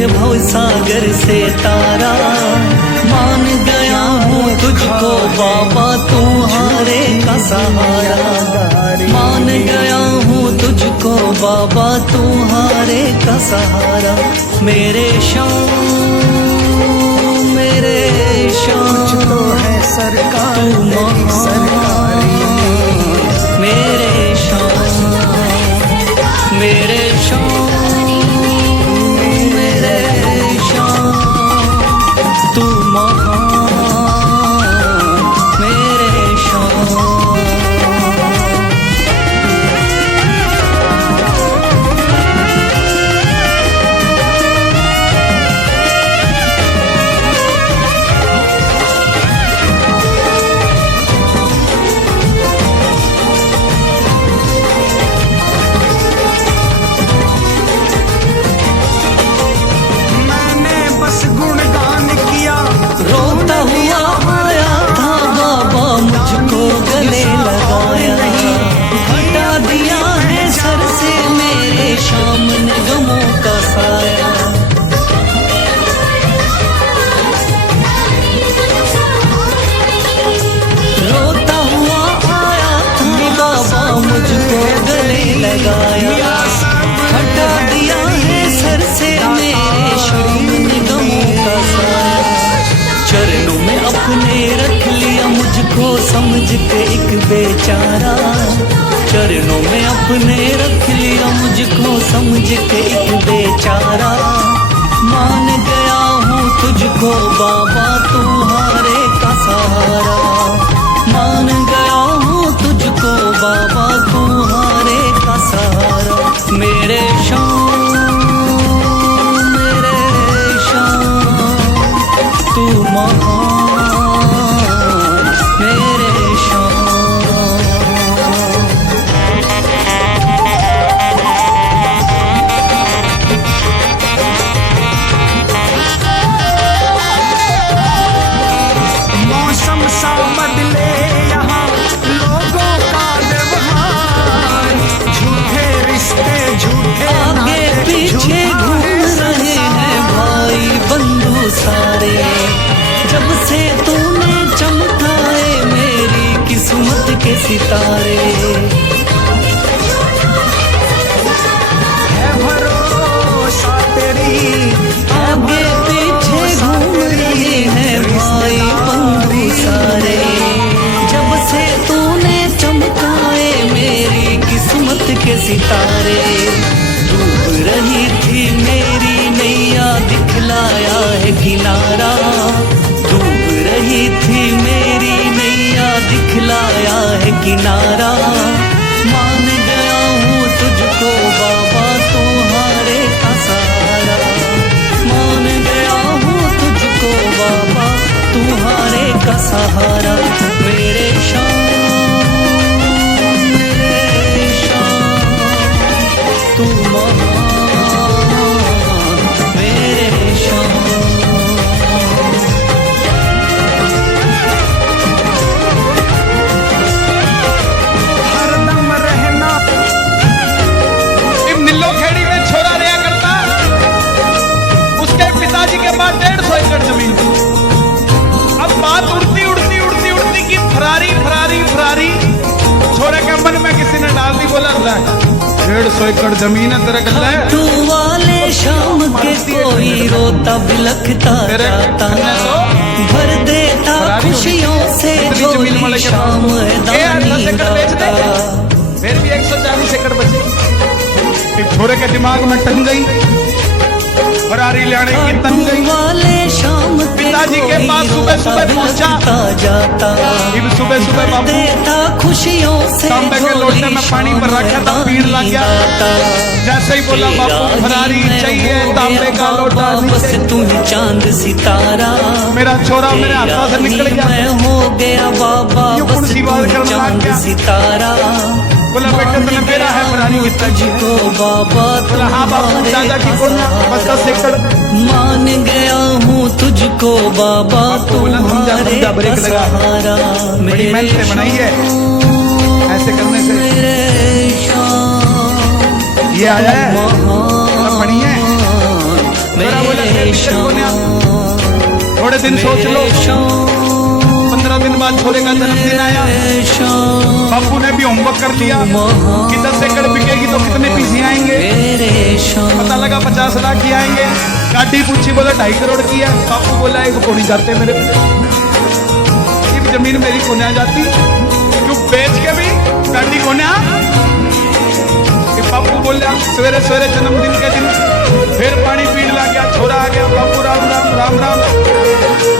मुझे भव सागर से तारा। मान गया हूँ तुझको बाबा तुम्हारे का सहारा। मान गया हूँ तुझको बाबा तुम्हारे का सहारा। मेरे शाम मेरे शाम तो है सरकार तू सरकारी। मेरे शाम मेरे शाम मेरे शाम तू महान मेरे शाम। मैंने बस गुणगान किया, रोता हुआ आया था बाबा मुझको गले लगाया। हटा दिया है सर से मेरे शाम ने गमों का साया। रोता हुआ आया था बाबा मुझको गले लगाया। हटा दिया है सर से मेरे शाम ने गमों का साया। चरणों में अपने रख लिया मुझको समझ के एक बेचारा। चरणों में अपने रख लिया मुझको समझ के एक बेचारा। मान गया हूँ तुझको बाबा तुम्हारे का सहारा। मान गया हूँ तुझको बाबा तुम्हारे का सहारा। मेरे शाम मेरे शाम तू महान मेरे शाम। मौसम सा बदले यहाँ लोगों का व्यवहार। झूठे रिश्ते झूठे आगे नाते, पीछे झूठा घूम है रहे हैं भाई बंधु सारे। जब से तूने चमकाए मेरी किस्मत के सितारे। है भरोसा तेरी, आगे पीछे घूम रहे हैं भाई बंधु सारे। जब से तूने चमकाए मेरी किस्मत के सितारे। डूब रही थी मेरी नैया दिखलाया है किनारा। डूब रही थी मेरी नैया दिखलाया है किनारा। मान गया हूँ तुझको बाबा तुम्हारे का सहारा। मान गया हूँ तुझको बाबा तुम्हारे का सहारा। मेरे शाम मेरे शाम तू महान मेरे शाम। हरदम रहना। नीलो खेड़ी में छोरा रहा करता। उसके पिताजी के पास 150 एकड़ जमीन थी। अब बात उड़ती उड़ती उड़ती उड़ती की फरारी फरारी फरारी। छोरे के मन में किसी ने डाल दी, बोला 150 एकड़ जमीन है तेरे गले। तू वाले शाम के कोई रोता बिलखता जाता। भर देता खुशियों से झोली शाम दानी दाता। फिर भी 140 एकड़ बचे। फिर छोरे के दिमाग में टंग गई, फरारी लाने की तन गई। वाले शाम पिताजी के पास सुबह सुबह पहुंचा जाता। फिर सुबह सुबह बापू देता खुशियों से तांबे के लोटे में पानी पर रखा था, पीर लग गया। जैसे ही बोला बापू फरारी चाहिए तांबे का लोटा, बस तू ही चांद सितारा। मेरा छोरा मेरे हाथों से निकल गया। मैं हो गया बाबा बस तू ही चांद सितारा। बोला बेटे तूने मेरा है फरारी की तुझको बाबा बोला हाँ बापू दादा की कोना बस 10 एकड़। मान गया हूँ तुझको बाबा तुम्हारे का सहारा। बड़ी मेहनत से बनाई है, ऐसे करने से ये आया है, बड़ी है छोरा बोला थोड़े दिन सोच लो। 15 दिन बाद छोरे का जन्मदिन आया। बापू ने भी होमवर्क कर लिया कि 10 एकड़ बिकेगी तो कितने पीसी आएंगे। पता लगा 50 लाख की आएंगे। गाड़ी पूछी, बोला 2.5 करोड़ की है। बापू बोला एक को नहीं जाते मेरे, ये जमीन मेरी को नहीं जाती, क्यों बेच के भी गाड़ी को नहीं। बापू बोला सवेरे सवेरे जन्मदिन के दिन फिर पानी पीने लग गया। छोरा आ गया, बापू राम राम राम राम।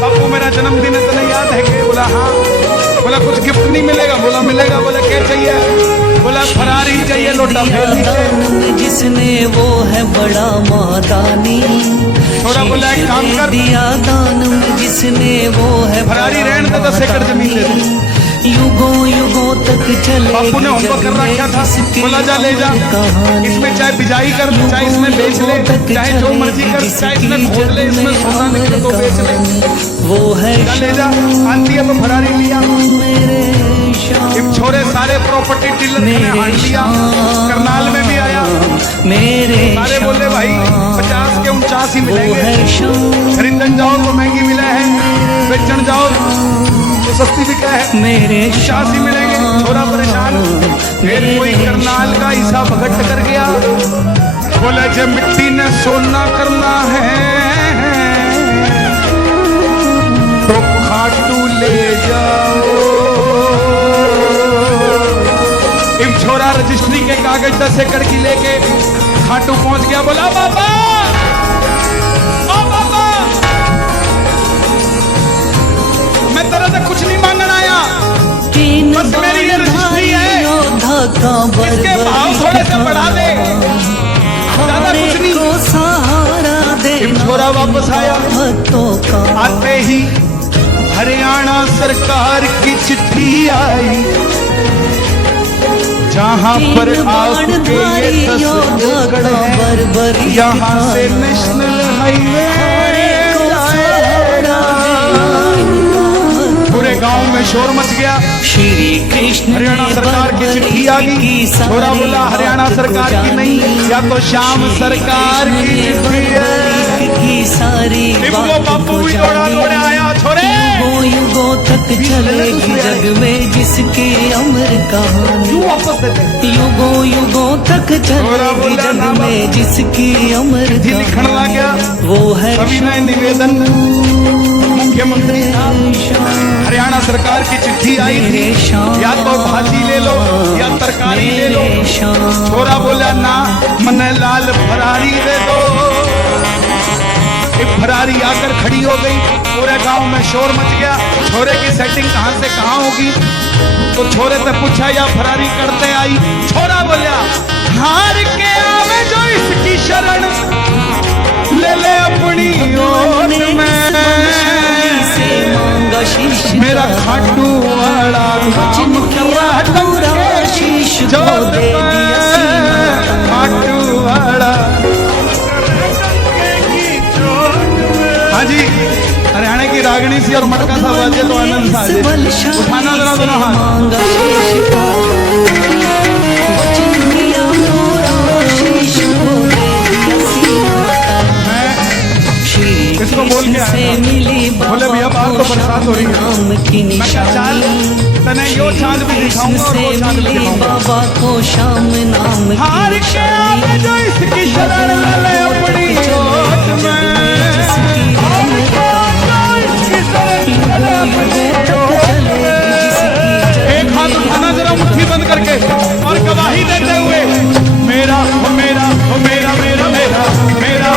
बापू मेरा जन्मदिन है तुम्हें याद है कि? बोला हाँ। बोला कुछ गिफ्ट नहीं मिलेगा? बोला मिलेगा। बोला क्या चाहिए? बोला फरारी चाहिए, लोटा फेल नीचे। जिसने वो है बड़ा मादानी। छोरा बोला एक काम कर, दिया दान में जिसने वो है फरारी रहने दे, 10 एकड़ जमीन दे दे। युगों युगों तक चले। बापू ने होमवर्क कर रखा था, बोला जा ले जा, इसमें चाहे बिजाई कर, चाहे इसमें बेच ले, चाहे जो मर्जी कर, चाहे इसमें खोद ले, इसमें सोना निकले तो बेच ले, वो है जा ले जा। आंटी है तो फरारी लिया। छोरे सारे प्रॉपर्टी डीलर ने हाथ लिया। करनाल में भी आया, सारे बोले भाई 50 के 49 ही मिलेंगे। खरीदन जाओ तो महंगी मिला है, बेचन जाओ तो सस्ती भी क्या है, मेरे 50 ही मिलेंगे। छोरा परेशान। फिर कोई करनाल का हिस्सा भगट कर गया। बोला जब मिट्टी ने सोना करना है तो खाटू ले जाओ। छोरा रजिस्ट्री के कागज 10 एकड़ की लेके खाटू पहुंच गया। बोला बाबा बाबा, मैं तेरे से कुछ नहीं मांगने आया, बस मेरी ये रजिस्ट्री है, इसके भाव थोड़े से बढ़ा दे, ज्यादा कुछ नहीं। छोरा वापस आया। आते ही हरियाणा सरकार की चिट्ठी आई, जहाँ पर आपके ये 10 एकड़ है, यहाँ से नेशनल हाईवे पूरे गांव में शोर मच गया। श्री कृष्ण हरियाणा सरकार की चिट्ठी आ गई। छोरा बोला हरियाणा सरकार की नहीं, या तो श्याम सरकार की चिट्ठी है। बापू भी दौड़ा दौड़े आया। छोरे युगों तक चलेगी जग में जिसकी अमर कहानी। युगों युगों तक चलेगी जग में जिसकी अमर कहानी। वो है सविनय निवेदन मुख्यमंत्री हरियाणा सरकार की चिट्ठी आई थी, या तो भाजी ले लो या तरकारी ले लो। छोरा बोला ना, मने लाल फरारी दे दो। एक फरारी आकर खड़ी हो गई। पूरे गांव में शोर मच गया। छोरे की सेटिंग कहां से कहां होगी, तो छोरे से पूछा या फरारी करते आई। छोरा बोला हार के आवे जो इसकी शरण, ले ले अपनी ओट में। मेरा खाटू वाला काम करवा शीश जो दे खाटू वाला। हाँ जी, हरियाणा की रागनी सी और मटका सा बाजे तो आनंद सा। उठाना जरा दोनों हाथ। इसको बोल के आया, बोले भैया बात तो बरसात हो रही है। मैं चाल तने यो चांद भी दिखाऊंगा और वो चांद भी दिखाऊंगा। बाबा को शाम नाम हार के आवे जो इसकी शरण, ले अपनी ओट में। एक हाथ उठाना जरा मुट्ठी बंद करके और गवाही देते हुए, मेरा मेरा मेरा मेरा मेरा मेरा मेरा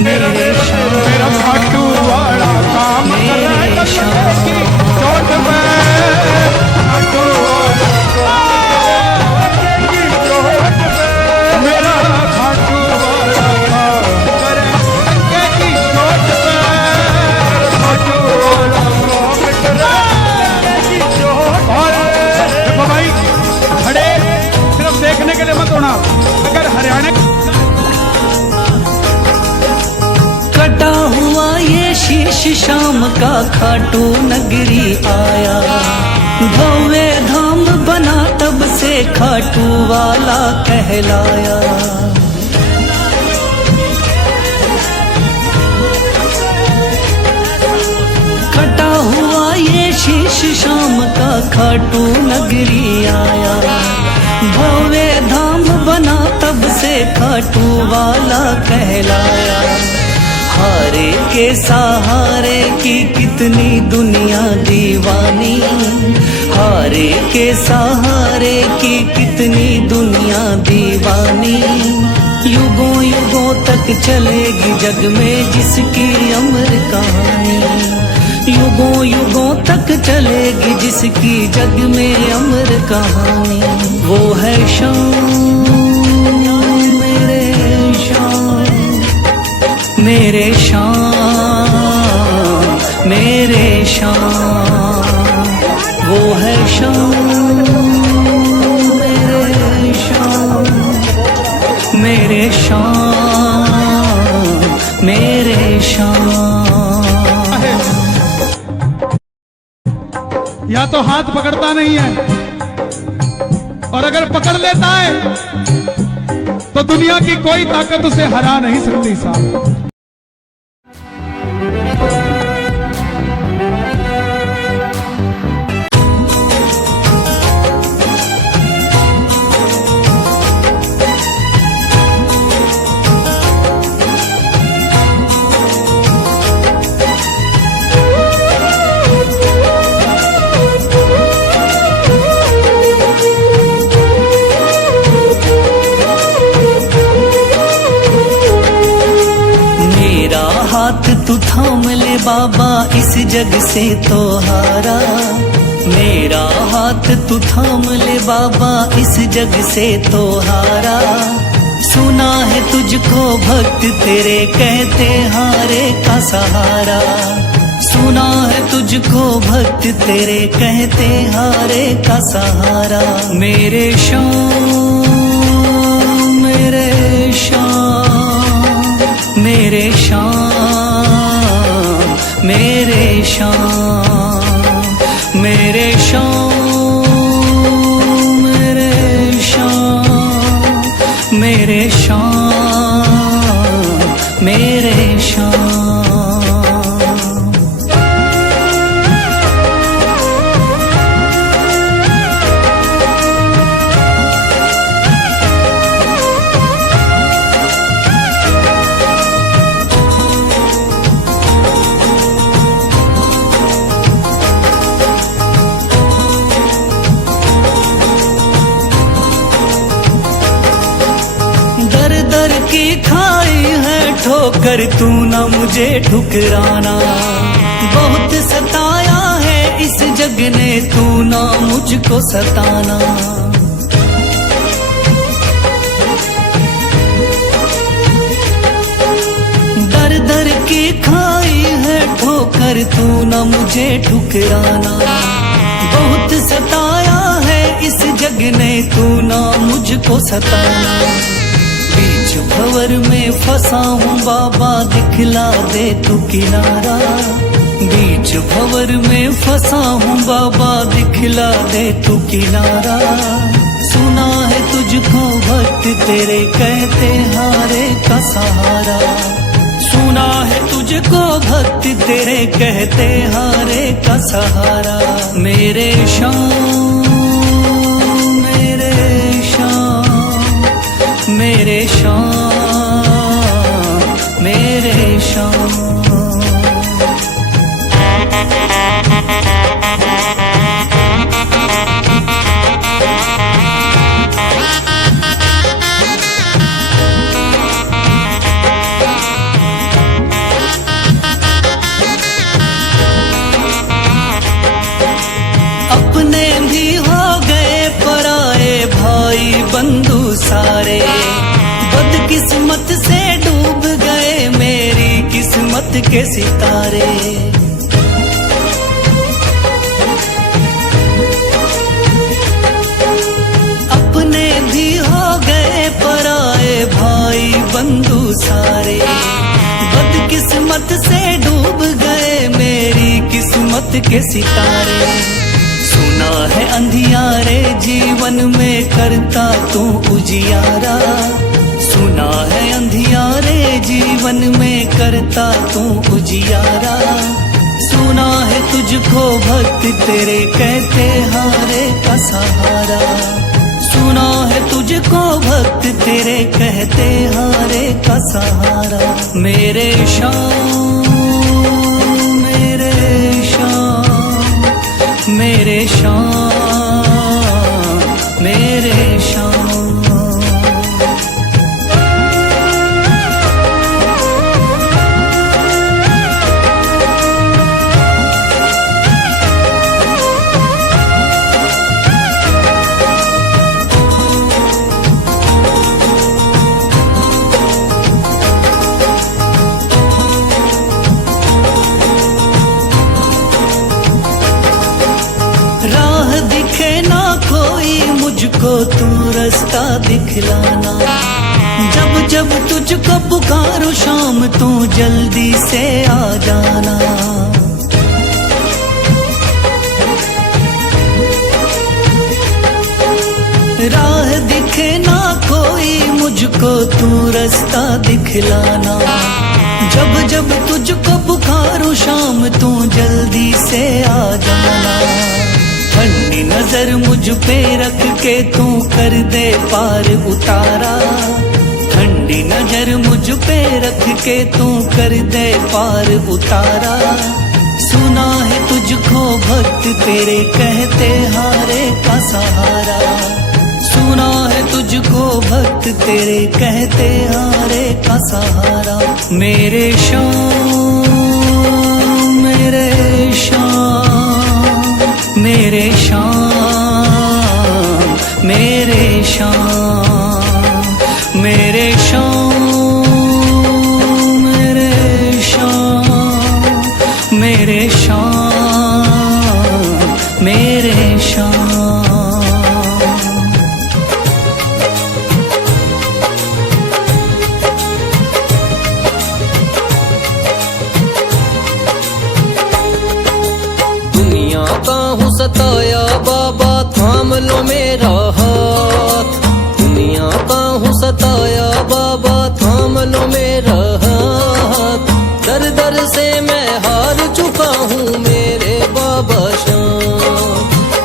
मेरा मेरा खाटू वाला काम कर रहा है चोट में। खाटू मेरा खाटू वाला काम करे की चोट पे। खाटू वाला काम करे की चोट। और देखो भाई, खड़े सिर्फ देखने के लिए मत होना। अगर हरियाणा कटा हुआ ये शीश शाम का खाटू नगरी आया। भव्य धाम बना तब से खाटू वाला कहलाया। शाम का खाटू नगरी आया, भव्य धाम बना तब से खाटू वाला कहलाया। हारे के सहारे की कितनी दुनिया दीवानी, हारे के सहारे की कितनी दुनिया दीवानी। युगों युगों तक चलेगी जग में जिसकी अमर कहानी, युगों युगों तक चलेगी जिसकी जग में अमर कहानी। वो है शाम मेरे शाम, मेरे शाम मेरे शाम, वो है शाम मेरे शाम, मेरे शाम मेरे शाम। या तो हाथ पकड़ता नहीं है, और अगर पकड़ लेता है तो दुनिया की कोई ताकत उसे हरा नहीं सकती साहब। तू थाम ले बाबा इस जग से तो हारा, मेरा हाथ तू थाम ले बाबा इस जग से तो हारा। सुना है तुझको भक्त तेरे कहते हारे का सहारा, सुना है तुझको भक्त तेरे कहते हारे का सहारा। मेरे शाम मेरे शाम, मेरे शाम मेरे शाम, मेरे शाम मेरे शाम, मेरे शाम मेरे शाम। की खाई है ठोकर तू ना मुझे ठुकराना, बहुत सताया है इस जग ने तू ना मुझको सताना। दर दर की खाई है ठोकर तू ना मुझे ठुकराना, बहुत सताया है इस जग ने तू ना मुझको सताना। बीच भंवर में फंसा हूँ बाबा दिखला दे तू किनारा, बीच भंवर में फंसा हूँ बाबा दिखला दे तू किनारा। सुना है तुझको भक्त तेरे कहते हारे का सहारा, सुना है तुझको भक्त तेरे कहते हारे का सहारा। मेरे शाम मेरे शाम, मेरे शाम मेरे शाम। अपने भी हो गए पराए भाई बंधु सारे, बदकिस्मत से डूब गए मेरी किस्मत के सितारे। अपने भी हो गए पराए भाई बंधु सारे, बदकिस्मत से डूब गए मेरी किस्मत के सितारे। सुना है अंधियारे जीवन में करता तू उजियारा, सुना है अंधियारे जीवन में करता तू उजियारा। सुना है तुझको भक्त तेरे कहते हारे का सहारा। सुना है तुझको भक्त तेरे कहते हारे का सहारा। मेरे शाम मेरे शाम मेरे शाम मेरे शाम। मुझको तू रास्ता दिखलाना। जब जब तुझको पुकारूं शाम तू जल्दी से आ जाना। राह दिखे ना कोई मुझको तू रास्ता दिखलाना। जब जब तुझको पुकारूं शाम तू जल्दी से आ जाना। ठंडी नजर मुझ पे रख के तू कर दे पार उतारा। ठंडी नजर मुझ पे रख के तू कर दे पार उतारा। सुना है तुझको भक्त तेरे कहते हारे का सहारा। सुना है तुझको भक्त तेरे कहते हारे का सहारा। मेरे शाम मेरे शाम मेरे शाम मेरे शाम मेरे शाम मेरे शाम मेरे शाम मेरे शाम। दुनिया का हूँ सताया बाबा थाम लो मेरा हाथ। दुनिया का हूँ सताया बाबा थाम लो मेरा हाथ। दर दर से मैं हार चुका हूँ मेरे बाबा शाम।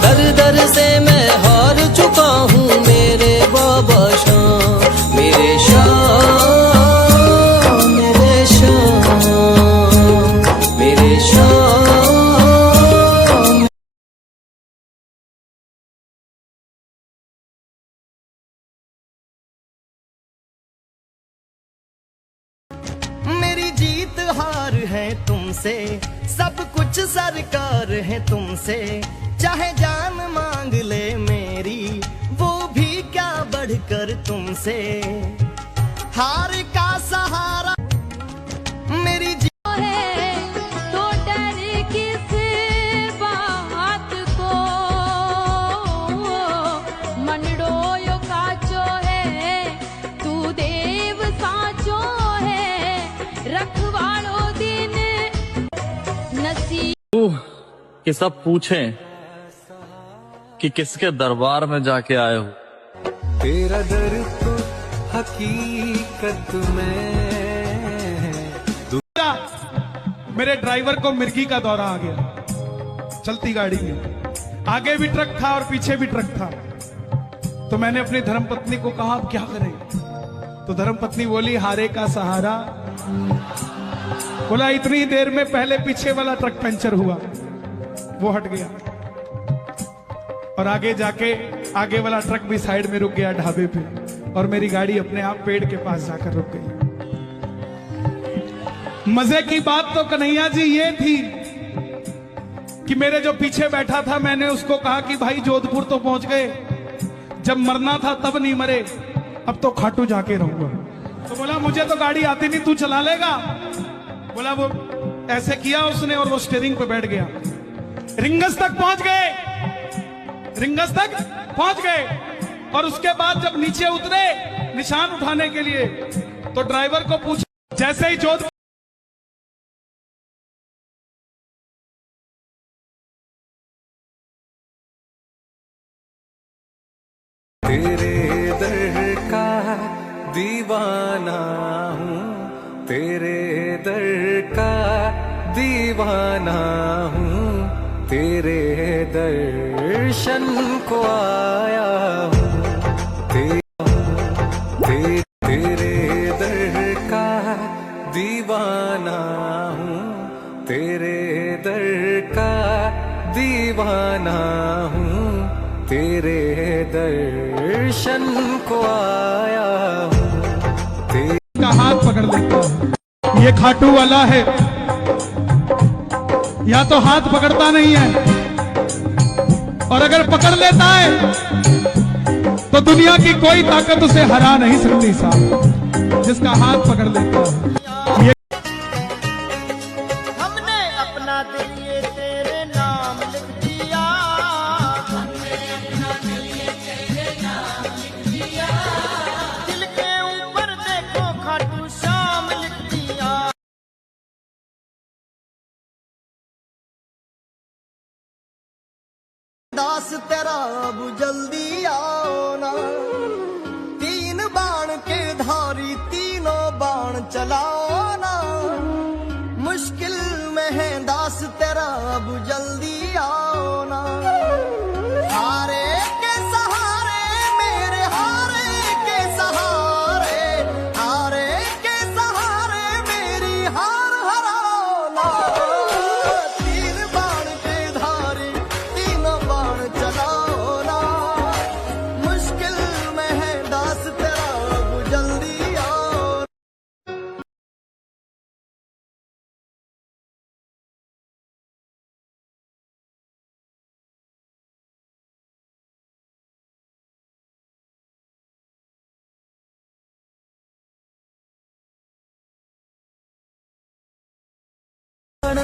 दर दर से मैं हार चुका हूँ मेरे बाबा शाम। मेरे शाम मेरे शाम मेरे शाम। मेरी जीत हार है तुमसे, सब कुछ सरकार है तुमसे। चाहे जान मांग ले मेरी, वो भी क्या बढ़कर तुमसे। हार का सहारा मेरी है तो डर किस बात को। मंडोयो काचो है तू देव साचो है। रखवाड़ो दिन नसीब कि सब पूछें कि किसके दरबार में जाके आए हो। तेरा दर तो हकीकत में। मेरे ड्राइवर को मिर्गी का दौरा आ गया चलती गाड़ी में। आगे भी ट्रक था और पीछे भी ट्रक था। तो मैंने अपनी धर्मपत्नी को कहा अब क्या करें। तो धर्मपत्नी बोली हारे का सहारा। बोला इतनी देर में पहले पीछे वाला ट्रक पंचर हुआ, वो हट गया और आगे जाके आगे वाला ट्रक भी साइड में रुक गया ढाबे पे। और मेरी गाड़ी अपने आप पेड़ के पास जाकर रुक गई। मजे की बात तो कन्हैया जी ये थी कि मेरे जो पीछे बैठा था मैंने उसको कहा कि भाई जोधपुर तो पहुंच गए, जब मरना था तब नहीं मरे, अब तो खाटू जाके रहूंगा। तो बोला मुझे तो गाड़ी आती नहीं, तू चला लेगा। बोला वो ऐसे किया उसने और वो स्टीयरिंग पे बैठ गया। रिंगस तक पहुंच गए, रिंगस तक पहुंच गए। और उसके बाद जब नीचे उतरे निशान उठाने के लिए तो ड्राइवर को पूछा, जैसे ही जोधपुर तेरे दर का दीवाना हूँ, तेरे दर का दीवाना हूँ, तेरे दर्शन को आया हूँ, तेरे दर का दीवाना हूँ, तेरे दर का दीवाना हूँ, तेरे दर्शन को आया हूँ। का हाथ पकड़ लेता है, ये खाटू वाला है, या तो हाथ पकड़ता नहीं है, और अगर पकड़ लेता है तो दुनिया की कोई ताकत उसे हरा नहीं सकती साहब, जिसका हाथ पकड़ लेता है। ये हमने अपना दिल ये तेरे नाम लिख दिया, दिल के ऊपर देखो खाटू श्याम लिख दिया। दास तेरा अब जल्दी आओ ना, तीन बाण के धारी तीनों बाण चलाओ ना, मुश्किल में है दास तेरा अब जल्दी आओ ना। हारे के सहारे मेरे हारे के सहारे, हारे के सहारे मेरी हार हराओ ना, तीन बाण के धारी तीनों बाण चलाओ ना, मुश्किल में है दास तेरा अब जल्दी आओ।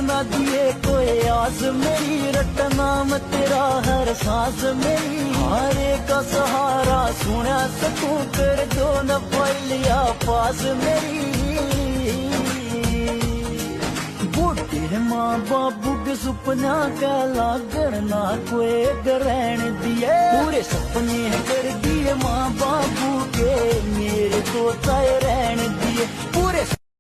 ना दिए कोई आस मेरी, रट्टा नाम तेरा हर सांस मेरी, हारे का सहारा सुना सकूं, कर दो न लिया पास मेरी। बूढ़े माँ बाबू के सुपना का लागण ना कोई ग्रहण दिए, पूरे सपने कर दिए माँ बाबू के, मेरे को तय रहन दिए।